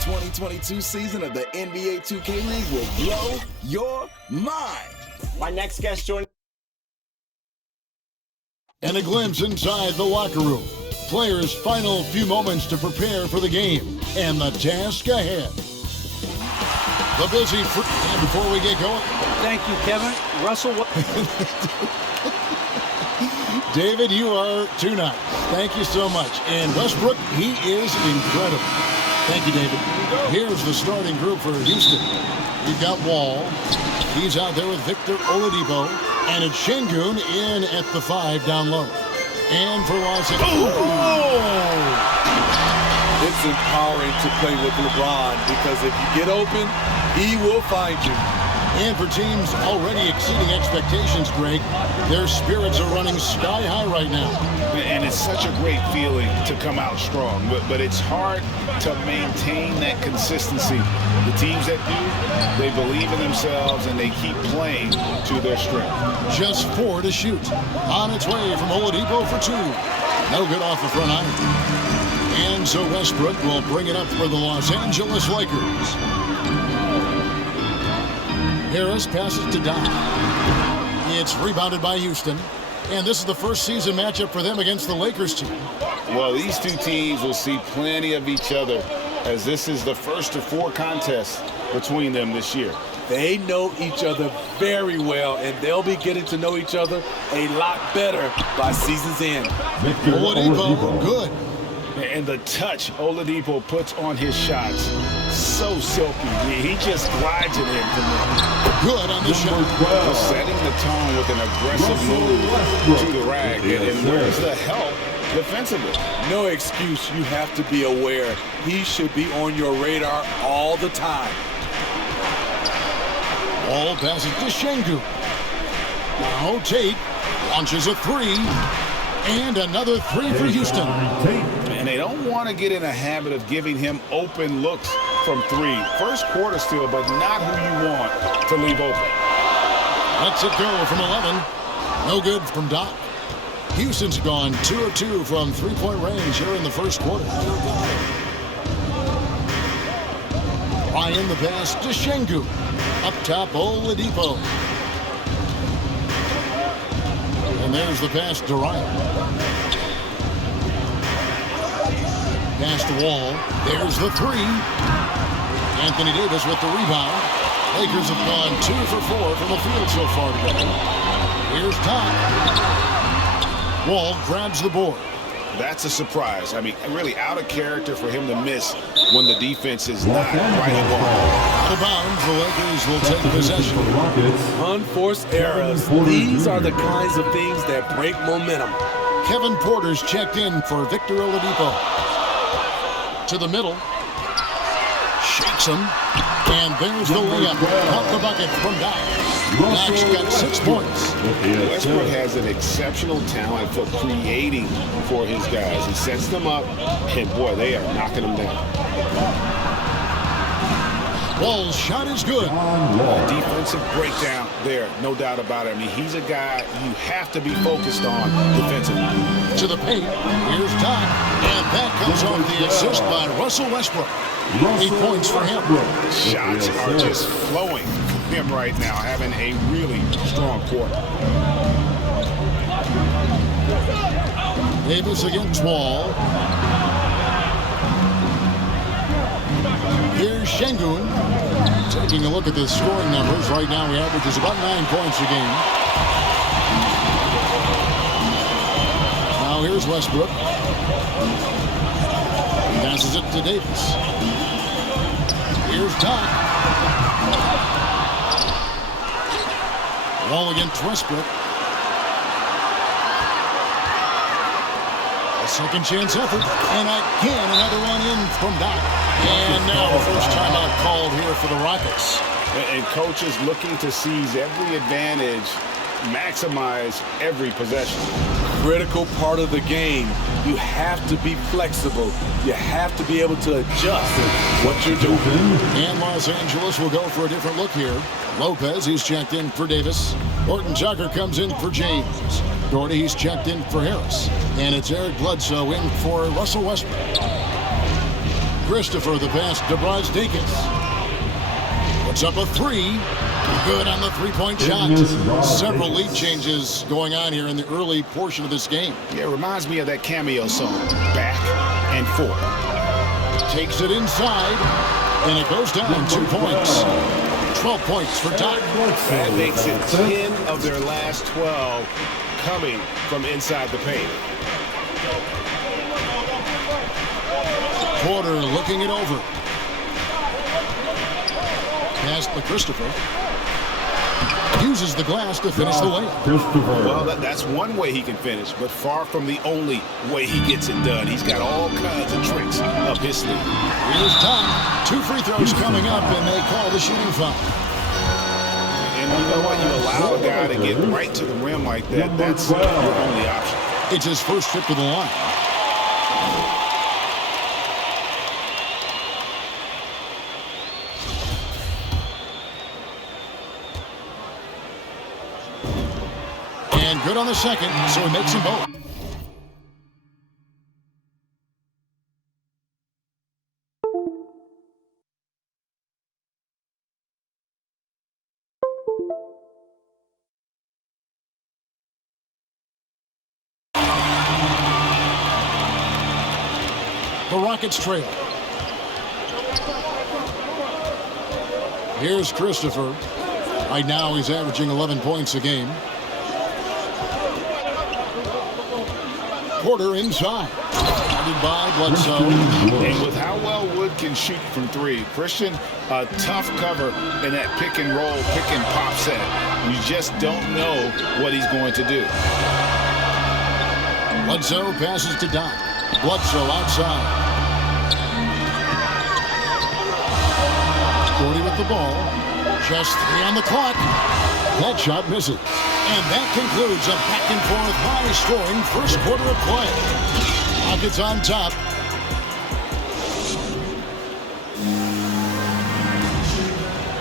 2022 season of the NBA 2K League will blow your mind. My next guest joining. And a glimpse inside the locker room. Players' final few moments to prepare for the game and the task ahead. The busy and before we get going. Thank you, Kevin. Russell. David, you are too nice. Thank you so much. And Westbrook, he is incredible. Thank you, David. Here's the starting group for Houston. You've got Wall. He's out there with Victor Oladipo. And it's Şengün in at the 5 down low. And for Los Angeles. It's empowering to play with LeBron because if you get open, he will find you. And for teams already exceeding expectations, Greg, their spirits are running sky high right now. And it's such a great feeling to come out strong, but it's hard to maintain that consistency. The teams that do, they believe in themselves and they keep playing to their strength. Just 4 to shoot. On its way from Oladipo for 2. No good off the front iron. And so Westbrook will bring it up for the Los Angeles Lakers. Harris passes to Doc. It's rebounded by Houston. And this is the first season matchup for them against the Lakers team. Well, these two teams will see plenty of each other as this is the first of 4 contests between them this year. They know each other very well, and they'll be getting to know each other a lot better by season's end. Oladipo, good. And the touch Oladipo puts on his shots, so silky. He just glides it in from there. Good on the shot. Setting the tone with an aggressive move to the rack. And where's the help defensively? No excuse. You have to be aware. He should be on your radar all the time. Ball passes to Şengün. Now Tate launches a 3. And another 3 for Houston. And they don't want to get in a habit of giving him open looks from 3. First quarter still, but not who you want to leave open. Lets it go from 11. No good from Doc. Houston's gone 2 of 2 from 3-point range here in the first quarter. Ryan the pass to Şengün. Up top, Oladipo. And there's the pass to Ryan. Pass to Wall. There's the 3. Anthony Davis with the rebound. Lakers have gone 2 for 4 from the field so far today. Here's Tom. Wall grabs the board. That's a surprise. I mean, really out of character for him to miss when the defense is not right at ball. Out of bounds, the Lakers will take possession. Unforced errors. These are the kinds of things that break momentum. Kevin Porter's checked in for Victor Oladipo. To the middle. Shakes him. And there's the layup. Off the bucket from Doc. Doc's got 6 points. Westbrook has an exceptional talent for creating for his guys. He sets them up, and boy, they are knocking them down. Wall's shot is good. Defensive breakdown there, no doubt about it. I mean, he's a guy you have to be focused on defensively. To the paint, here's Doc. And that comes off the assist by Russell Westbrook. 8 points for him. Shots are just flowing from him right now, having a really strong quarter. Davis against Wall. Here's Şengün. Taking a look at the scoring numbers. Right now he averages about 9 points a game. Now here's Westbrook. He passes it to Davis. Here's Doc. Wall against Westbrook. A second chance effort. And again, another one in from Doc. And now the first timeout called here for the Rockets. And coaches looking to seize every advantage, maximize every possession. Critical part of the game. You have to be flexible. You have to be able to adjust what you're doing. And Los Angeles will go for a different look here. Lopez, he's checked in for Davis. Horton Tucker comes in for James. Doherty, he's checked in for Harris. And it's Eric Bledsoe in for Russell Westbrook. Christopher, the pass to Brazdeikis. Puts up a three. Good on the three-point shot. Several lead changes going on here in the early portion of this game. Yeah, it reminds me of that cameo song, Back and Forth. Takes it inside, and it goes down 2 points. 12 points for Doc. That makes it 10 of their last 12 coming from inside the paint. Porter looking it over. Pass to Christopher. Uses the glass to finish the layup. Well, that's one way he can finish, but far from the only way he gets it done. He's got all kinds of tricks up his sleeve. Here's Doc. 2 free throws coming up, and they call the shooting foul. And you know what? You allow a guy to get right to the rim like that, that's your only option. It's his first trip to the line. And good on the second, so he makes them both. The Rockets trail. Here's Christopher. Right now he's averaging 11 points a game. Porter inside. Guarded by Bledsoe. And with how well Wood can shoot from three, Christian, a tough cover in that pick and roll, pick and pop set. You just don't know what he's going to do. Bledsoe passes to Doc. Bledsoe outside. Gordy with the ball. Just 3 on the clock. That shot misses. And that concludes a back-and-forth high-scoring first quarter of play. Rockets on top.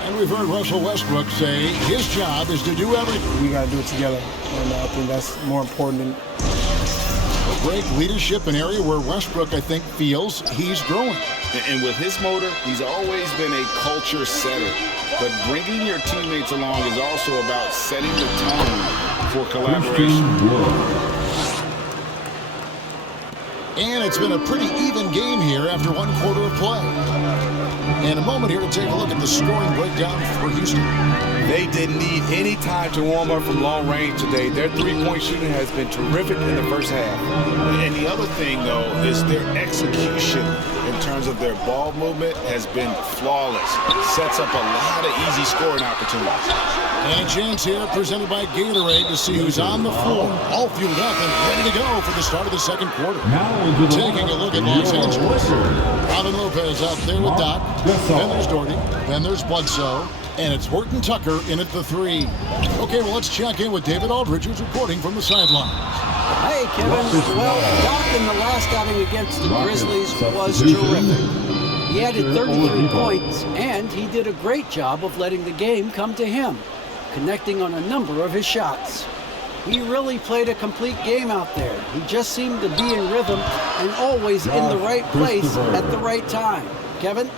And we've heard Russell Westbrook say his job is to do everything. We got to do it together, and I think that's more important than... Great leadership, an area where Westbrook, I think, feels he's growing. And with his motor, he's always been a culture setter. But bringing your teammates along is also about setting the tone for collaboration. And it's been a pretty even game here after 1 quarter of play. And a moment here to take a look at the scoring breakdown for Houston. They didn't need any time to warm up from long range today. Their three-point shooting has been terrific in the first half. And the other thing, though, is their execution in terms of their ball movement has been flawless. Sets up a lot of easy scoring opportunities. And a chance here presented by Gatorade to see who's on the floor. All fueled up and ready to go for the start of the second quarter. Taking a look at Los Angeles. Robin Lopez out there with Doc. Then there's Doherty. Then there's Bledsoe. And it's Horton Tucker in at the 3. Okay, well, let's check in with David Aldridge, who's reporting from the sidelines. Hey, Kevin. Well, Doc in the last outing against the Grizzlies was terrific. He added 33 points, and he did a great job of letting the game come to him, connecting on a number of his shots. He really played a complete game out there. He just seemed to be in rhythm and always in the right place at the right time. Kevin?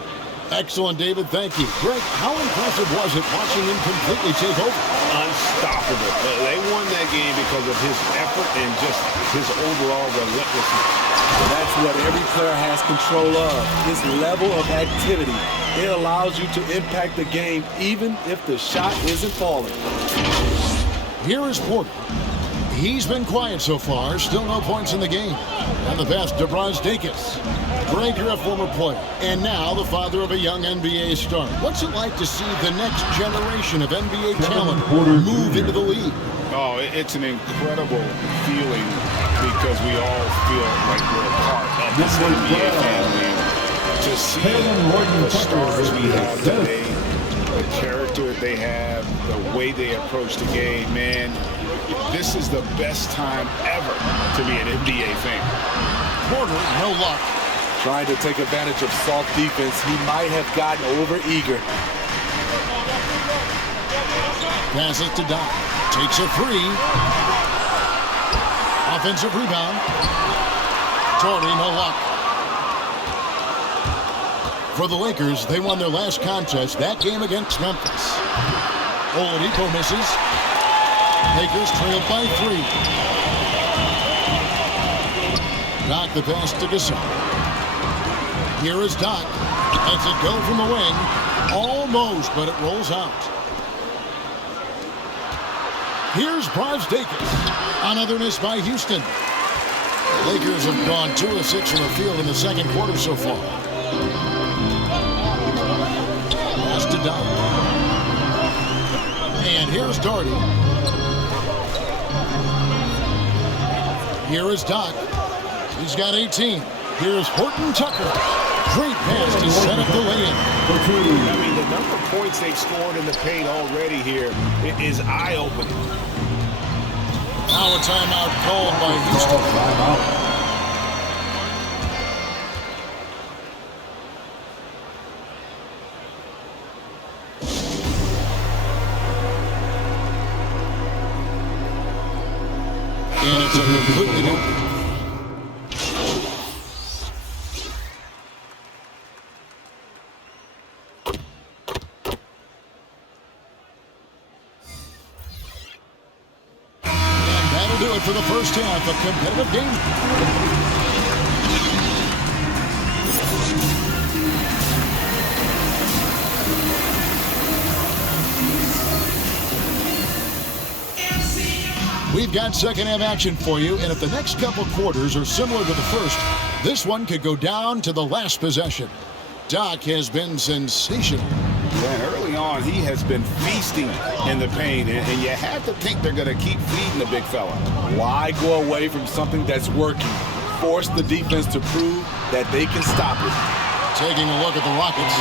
Excellent, David. Thank you. Greg, how impressive was it watching him completely take over? Unstoppable. They won that game because of his effort and just his overall relentlessness. That's what every player has control of, his level of activity. It allows you to impact the game even if the shot isn't falling. Here is Porter. He's been quiet so far. Still no points in the game. And the pass to Brazdeikis. Greg, you're a former player, and now the father of a young NBA star. What's it like to see the next generation of NBA talent move into the league? Oh, it's an incredible feeling because we all feel like we're a part of this NBA family. To see the stars we have today, the character they have, the way they approach the game, man, this is the best time ever to be an NBA fan. Porter, no luck. Trying to take advantage of soft defense, he might have gotten over-eager. Passes to Doc. Takes a 3. Offensive rebound. Doherty, no luck. For the Lakers, they won their last contest, that game against Memphis. Oladipo misses. Lakers trailed by 3. Doc the pass to Gasol. Here is Doc. Lets it go from the wing. Almost, but it rolls out. Here's Paz Another miss by Houston. Lakers have gone 2 of 6 from the field in the second quarter so far. Pass to Doc. And here's Doherty. Here is Doc. He's got 18. Here's Horton Tucker. Great pass to set up the lay-in. I mean, the number of points they've scored in the paint already here is eye-opening. Now a timeout called by Houston. And it's a completely new. For the first half, a competitive game. We've got second half action for you, and if the next couple quarters are similar to the first, this one could go down to the last possession. Doc has been sensational. And early on, he has been feasting in the paint, and you have to think they're going to keep feeding the big fella. Why go away from something that's working? Force the defense to prove that they can stop it. Taking a look at the Rockets,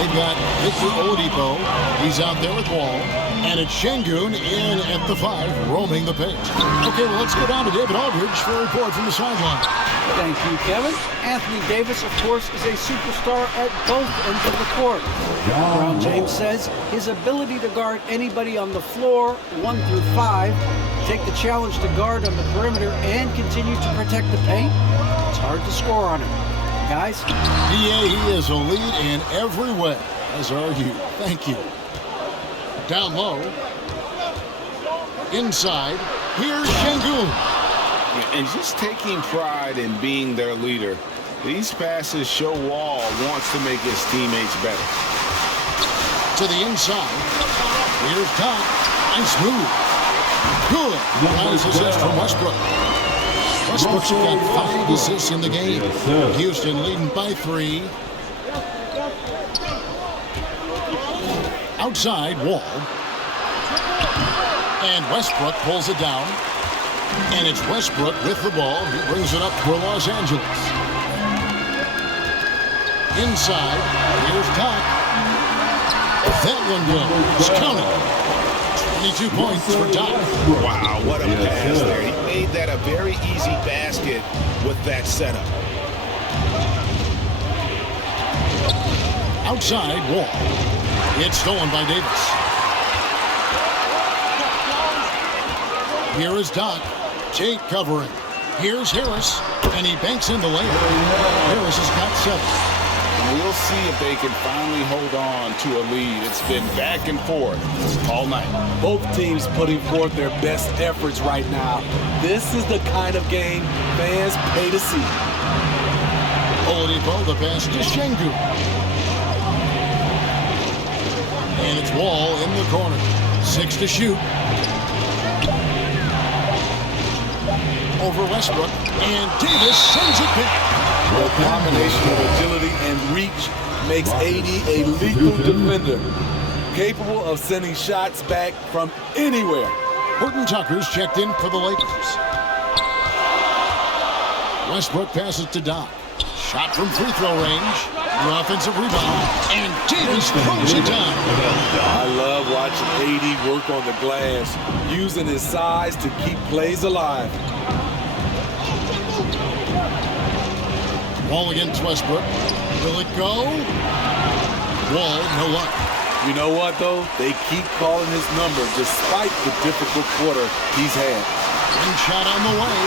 they've got Victor Oladipo. He's out there with Wall. And it's Şengün in at the 5, roaming the paint. Okay, well, let's go down to David Aldridge for a report from the sideline. Thank you, Kevin. Anthony Davis, of course, is a superstar at both ends of the court. LeBron James says his ability to guard anybody on the floor, 1 through 5, take the challenge to guard on the perimeter, and continue to protect the paint, it's hard to score on him. Guys? DA, he is a lead in every way, as are you. Thank you. Down low. Inside. Here's Şengün. And just taking pride in being their leader, these passes show Wall wants to make his teammates better. To the inside. Here's Doc. Nice move. Good. Nice assist from Westbrook. Westbrook's got 5 assists in the game. Houston leading by 3. Outside, Wall. And Westbrook pulls it down. And it's Westbrook with the ball. He brings it up for Los Angeles. Inside, here's Doc. That one goes. Counting. 22 points for Doc. Wow, what a pass there. He made that a very easy basket with that setup. Outside, Wall. It's stolen by Davis. Here is Doc. Tate covering. Here's Harris, and he banks in the layup. Harris has got 7. We'll see if they can finally hold on to a lead. It's been back and forth all night. Both teams putting forth their best efforts right now. This is the kind of game fans pay to see. Oladipo, the pass to Şengün. And it's Wall in the corner. 6 to shoot. Over Westbrook, and Davis sends it back. The combination of agility and reach makes AD a lethal defender, capable of sending shots back from anywhere. Horton Tucker's checked in for the Lakers. Westbrook passes to Doc. Shot from free throw range. The offensive rebound, and Davis throws it down. I love watching AD work on the glass, using his size to keep plays alive. Wall against Westbrook. Will it go? Wall, no luck. You know what, though? They keep calling his number despite the difficult quarter he's had. One shot on the way.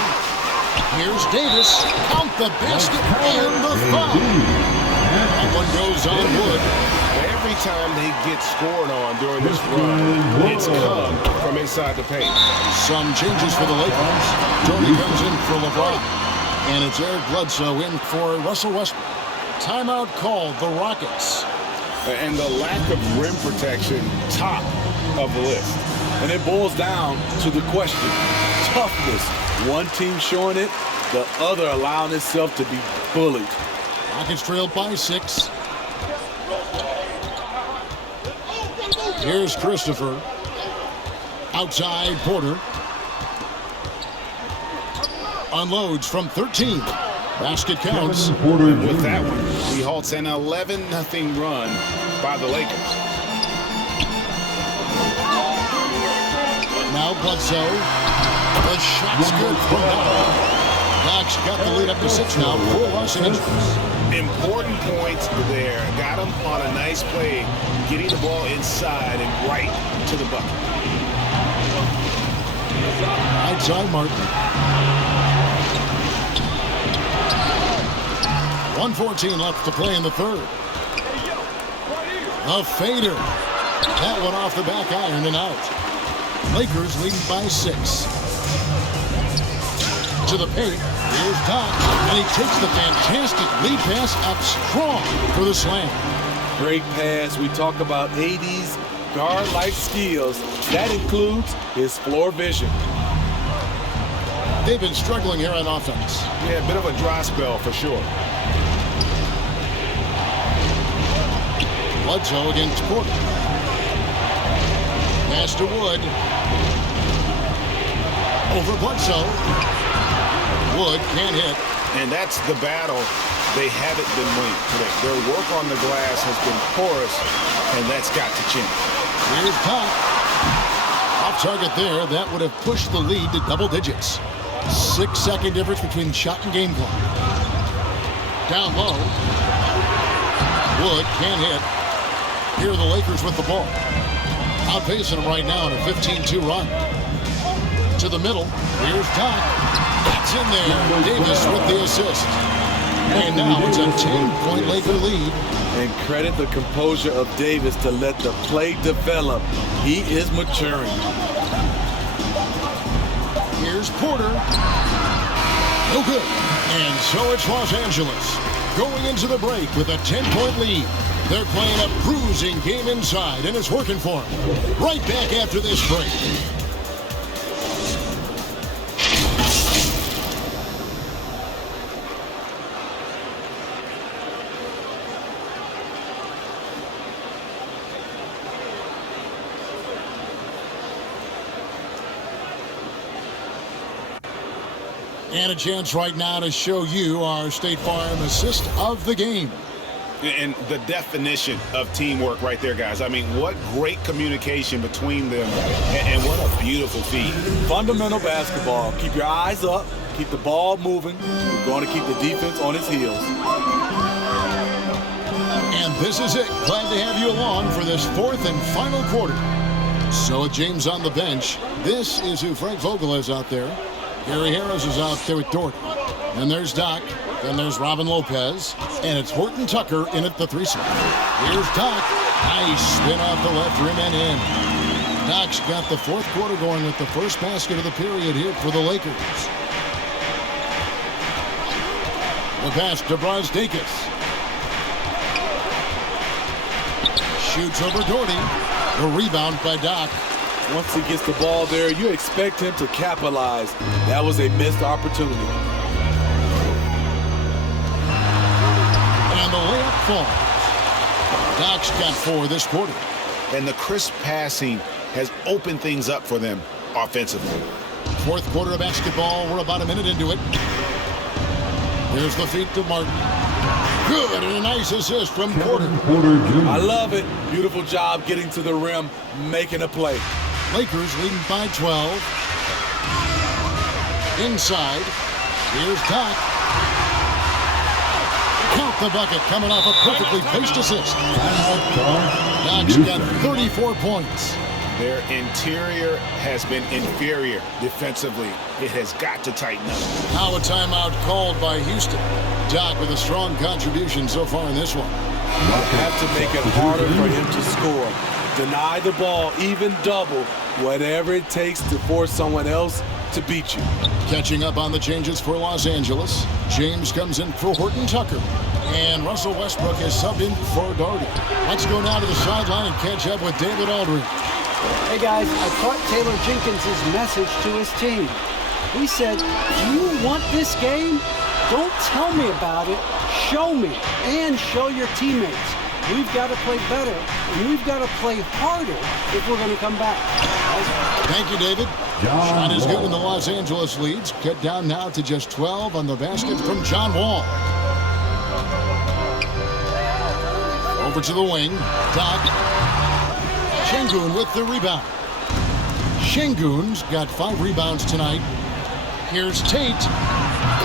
Here's Davis. Count the basket and the foul. That one goes on Wood. Every time they get scored on during this run, it's come from inside the paint. Some changes for the Lakers. Tony comes in for LeBron. And it's Eric Bledsoe in for Russell Westbrook. Timeout called, the Rockets. And the lack of rim protection, top of the list. And it boils down to the question, toughness. One team showing it, the other allowing itself to be bullied. Rockets trailed by 6. Here's Christopher. Outside Porter. Unloads from 13. Basket counts. With that one, he halts an 11-0 run by the Lakers. Now Bledsoe. The shot's good from now. Doc's got the lead up to 6 now for Los Angeles. Important points there. Got him on a nice play, getting the ball inside and right to the bucket. Outside Martin. 1:14 left to play in the third. A fader. That one off the back iron and out. Lakers leading by 6. To the paint. Here's Doc. And he takes the fantastic lead pass up strong for the slam. Great pass. We talk about 80s guard-like skills. That includes his floor vision. They've been struggling here on offense. Yeah, a bit of a dry spell for sure. Bledsoe against Porter. Pass to Wood. Over Bledsoe. Wood can't hit. And that's the battle they haven't been winning today. Their work on the glass has been porous, and that's got to change. Here's Doc. Off target there. That would have pushed the lead to double digits. 6-second difference between shot and game clock. Down low. Wood can't hit. Here are the Lakers with the ball. Outpacing them right now in a 15-2 run. To the middle. Here's Doc. That's in there. Davis with the assist. And now it's a 10-point Laker lead. And credit the composure of Davis to let the play develop. He is maturing. Here's Porter. No good. And so it's Los Angeles going into the break with a 10-point lead. They're playing a bruising game inside, and it's working for them. Right back after this break. And a chance right now to show you our State Farm assist of the game. And the definition of teamwork right there, guys. I mean, what great communication between them, and what a beautiful feed. Fundamental basketball. Keep your eyes up. Keep the ball moving. We're going to keep the defense on its heels. And this is it. Glad to have you along for this fourth and final quarter. So with James on the bench, this is who Frank Vogel is out there. Gary Harris is out there with Dort. And there's Doc. Then there's Robin Lopez. And it's Horton Tucker in at the 3-slot. Here's Doc. Nice spin off the left rim and in. Doc's got the fourth quarter going with the first basket of the period here for the Lakers. The pass to Brazdeikis. Shoots over Doherty. The rebound by Doc. Once he gets the ball there, you expect him to capitalize. That was a missed opportunity. And the layup falls. Doc's got 4 this quarter. And the crisp passing has opened things up for them offensively. Fourth quarter of basketball. We're about a minute into it. There's the feed to Martin. Good, and a nice assist from Porter. I love it. Beautiful job getting to the rim, making a play. Lakers leading by 12. Inside. Here's Doc. Count the bucket coming off a perfectly placed assist. Doc's got 34 points. Their interior has been inferior defensively. It has got to tighten up. Now a timeout called by Houston. Doc with a strong contribution so far in this one. Have to make it harder for him to score. Deny the ball, even double, whatever it takes to force someone else to beat you. Catching up on the changes for Los Angeles. James comes in for Horton Tucker. And Russell Westbrook is subbed in for Darty. Let's go now to the sideline and catch up with David Aldridge. Hey guys, I caught Taylor Jenkins' message to his team. He said, do you want this game? Don't tell me about it. Show me and show your teammates. We've got to play better, and we've got to play harder if we're going to come back. Thank you, David. Shot is good in the Los Angeles leads. Cut down now to just 12 on the basket from John Wall. Over to the wing. Doc. Şengün with the rebound. Şengün's got 5 rebounds tonight. Here's Tate.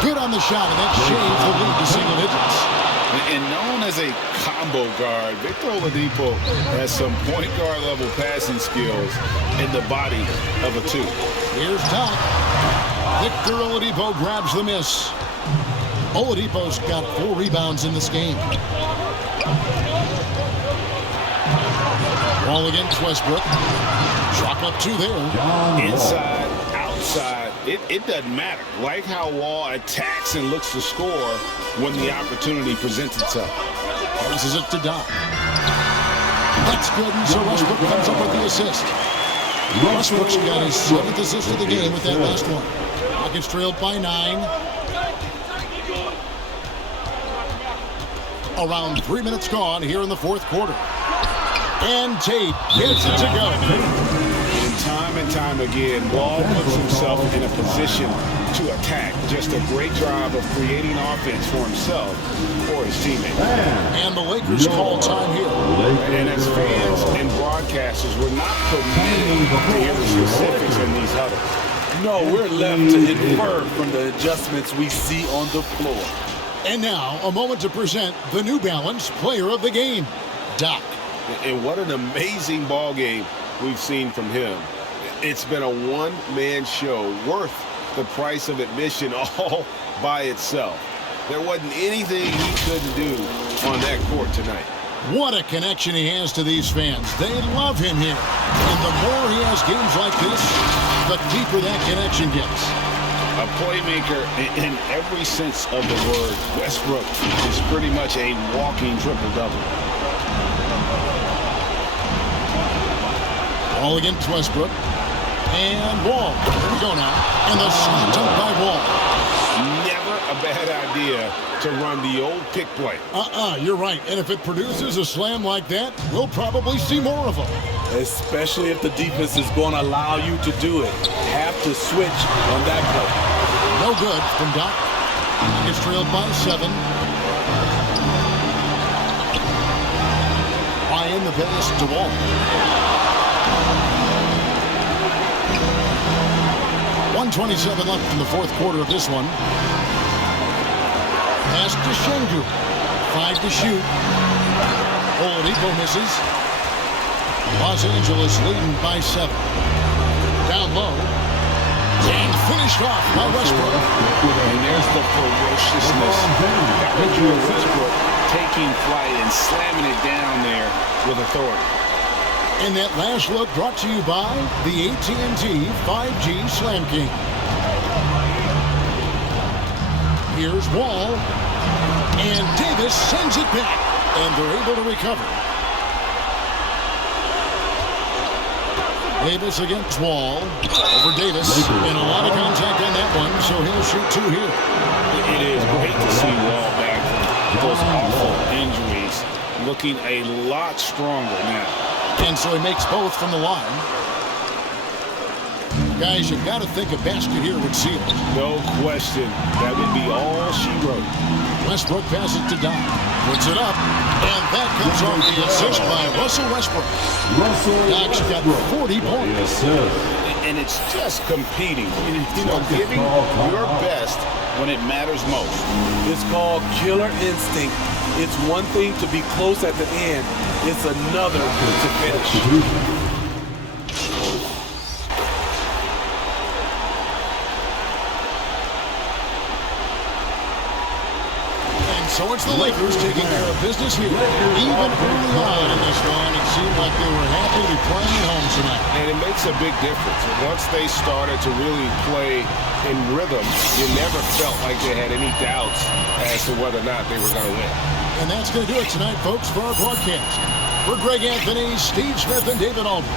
Good on the shot, and that shaves the lead to single digits. And known as a combo guard, Victor Oladipo has some point guard level passing skills in the body of a 2. Here's Doc. Victor Oladipo grabs the miss. Oladipo's got 4 rebounds in this game. Ball against Westbrook. Chalk up 2 there. Inside, outside, it doesn't matter. Like how Wall attacks and looks to score when the opportunity presents itself. Passes it to Doc. That's good, and so Westbrook comes up with the assist. Westbrook's got his 7th assist of the game with that last one. Rockets trailed by 9. Around 3 minutes gone here in the 4th quarter. And Tate gets it to go. And time again, Wall puts himself in a position to attack. Just a great job of creating offense for himself or his teammates. And the Lakers call time here. And as fans and broadcasters, we're not permitted to hear the specifics in these huddles. No, we're left to infer from the adjustments we see on the floor. And now, a moment to present the New Balance Player of the Game, Doc. And what an amazing ball game we've seen from him. It's been a one-man show worth the price of admission all by itself. There wasn't anything he couldn't do on that court tonight. What a connection he has to these fans. They love him here. And the more he has games like this, the deeper that connection gets. A playmaker in every sense of the word. Westbrook is pretty much a walking triple-double. Ball against Westbrook. And Wall. Here we go now. And the slam dunk by Wall. Never a bad idea to run the old pick play. You're right. And if it produces a slam like that, we'll probably see more of them. Especially if the defense is going to allow you to do it. Have to switch on that play. No good from Doc. Gets trailed by 7. Ryan the pass to Wall. .127 left in the 4th quarter of this one. Pass to Şengün. 5 to shoot. Oladipo misses. Los Angeles leading by 7. Down low. And finished off by Westbrook. And there's the ferociousness. Victor Westbrook taking flight and slamming it down there with authority. And that last look brought to you by the AT&T 5G Slam King. Here's Wall. And Davis sends it back. And they're able to recover. Davis against Wall. Over Davis. And a lot of contact on that one, so he'll shoot 2 here. It is great to see Wall back from those awful injuries, looking a lot stronger now. And so he makes both from the line. Guys, you've got to think a basket here would seal it. No question. That would be all she wrote. Westbrook passes to Doc. Puts it up. And that comes off the assist by Russell Westbrook. Doc's got 40 points. And it's just competing. You know, giving your best when it matters most. It's called killer instinct. It's one thing to be close at the end. It's another to finish. So it's the Lakers taking care of business here. Even early on in this one, it seemed like they were happy to be playing at home tonight. And it makes a big difference. Once they started to really play in rhythm, you never felt like they had any doubts as to whether or not they were going to win. And that's going to do it tonight, folks, for our broadcast. For Greg Anthony, Steve Smith, and David Aldridge,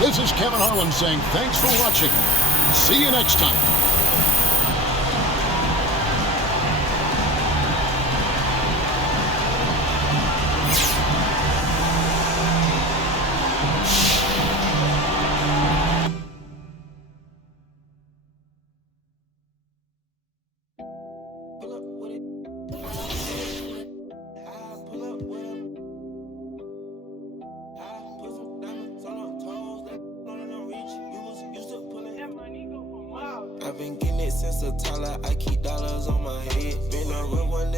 this is Kevin Harlan saying thanks for watching. See you next time. I've been getting it since a toddler. I keep dollars on my head. Been a real one.